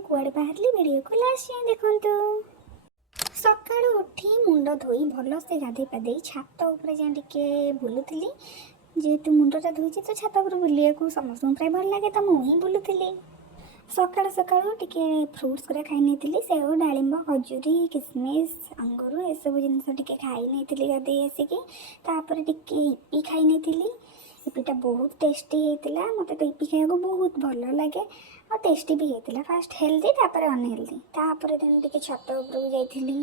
कुआड़े बाहर वीडियो को लास्ट जाए देखंतु। सकाळु उठी मुंड धोई भल से गाधे पाधे छात उपर जाए टिके बुलुथिली जेहेतु मुंडटा धोईची तो छात उपर बुलिया समस्त प्राय भल लगे तो मुझे बुलुथिली। सकाळु सकाळु टिके फ्रुट्स गुरा खाई नहीं सेव डालिंब खजूरी किसमिस अंगूर ए सब जिन टिके खाई नहीं गाधे आसिकी तापर टिके इपी खाई नहीं। इपीटा बहुत टेस्टी होता मत तो इपी खाया बहुत भल लगे और टेस्टी भी होता फास्ट हेल्दी तापर अनहेल्दी तापर दिन टिके छत उपरକୁ ଯାଇଥିଲି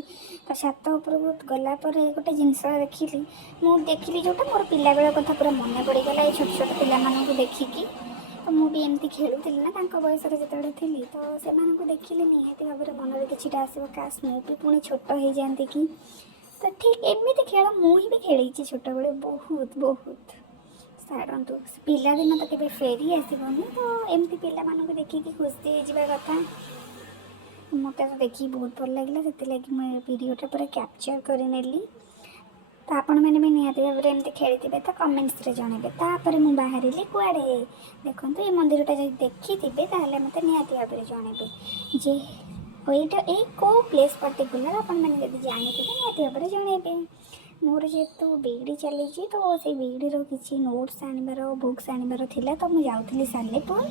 तो छत उपरକୁ गलापर गोटे जिनस देखिली मुझे देखिली जोटा मोर पिला बेल कथा पूरा मन पड़गला ये छोट छोट पिला देखिकी तो मुझे एमती खेलुली ना बयस जिते थी तो से देखिले निहाती भाव में मन में किसी आसो काश मुझे पुणी छोट हो जाती कि तो ठीक एमती खेल मुझे भी खेली छोट बड़े बहुत बहुत छाड़ू पिलादिन तो केवे फेरी आसबनी तो एमती पिला देखिकी खुशी होगा कथा मत तो देखिए बहुत भल लगे से मुझे वीडियोटा पूरा कैप्चर कर नेली तो आपण मैंने भी निहाती भाव में एमती खेली तो कमेंट्स रे जनइबे तापर मुझे बाहर कुआड़े देखो ये मंदिरटा जो देखी थे मत निहाती भाव में जनइबे जे यहाँ ये कौ प्लेस पर्टिकुलर आपण मैंने जानी निहाती भाव में जनइबे। मोर जेहेतु बीडी चली तो से बीडी किसी नोट्स आनबार बुक्स आनबार थिला तो मुझे जाऊँगी सालेपुर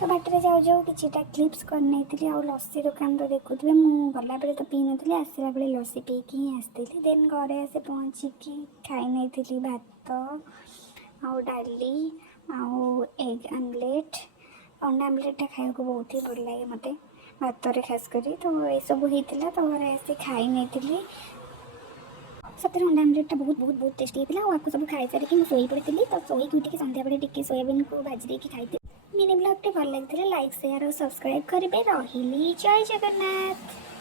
तो बाटर जाऊ जाऊ किटा क्लिप्स कर नहीं आ लस्सी दुकान तो देखुए मुझे गला बेले तो पी नी आसला बेले लस्सी पीकी ही आसती देन घरे आसे पहुँचिकी खाई नहीं भात आउ डाली आउ एग आमलेट अंडा आमलेटा खाया बहुत ही भल लगे मत भात खास करी तो ये सब होता तो घरे आसे खाई नहीं सतरे अंडा आमलेटा बहुत बहुत बहुत टेस्टी होता और आपको सब खाई सारिकी मुझे शोई पड़ी तो शोक उठिक सन्ध्या बेले टिके सोयाबीन को भाजी देकी खाई मिनी ब्लॉग टे भल लगी लाइक शेयर और सब्सक्राइब करेंगे रही जय जगन्नाथ।